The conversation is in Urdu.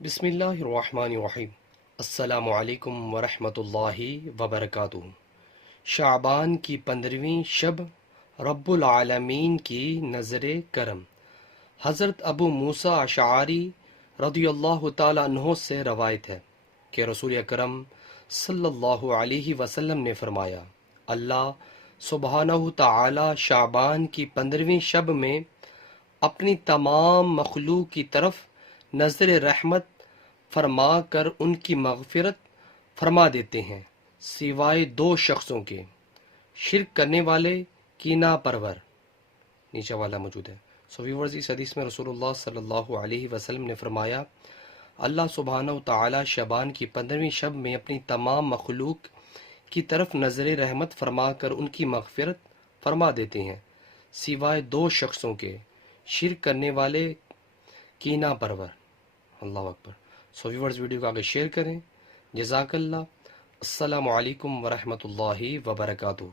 بسم اللہ الرحمن الرحیم۔ السلام علیکم ورحمۃ اللہ وبرکاتہ۔ شعبان کی 15ویں شب رب العالمین کی نظر کرم۔ حضرت ابو موسیٰ اشعری رضی اللہ تعالیٰ عنہ سے روایت ہے کہ رسول اکرم صلی اللہ علیہ وسلم نے فرمایا، اللہ سبحانہ تعالی شعبان کی 15ویں شب میں اپنی تمام مخلوق کی طرف نظر رحمت فرما کر ان کی مغفرت فرما دیتے ہیں سوائے 2 شخصوں کے، شرک کرنے والے، کینہ پرور۔ نیچے والا موجود ہے۔ ویورز، اس حدیث میں رسول اللہ صلی اللہ علیہ وسلم نے فرمایا، اللہ سبحانہ تعالی شعبان کی 15ویں شب میں اپنی تمام مخلوق کی طرف نظر رحمت فرما کر ان کی مغفرت فرما دیتے ہیں سوائے 2 شخصوں کے، شرک کرنے والے، کینہ پرور۔ اللہ اکبر۔ ویورز، ویڈیو کو آگے شیئر کریں۔ جزاک اللہ۔ السلام علیکم ورحمۃ اللہ وبرکاتہ۔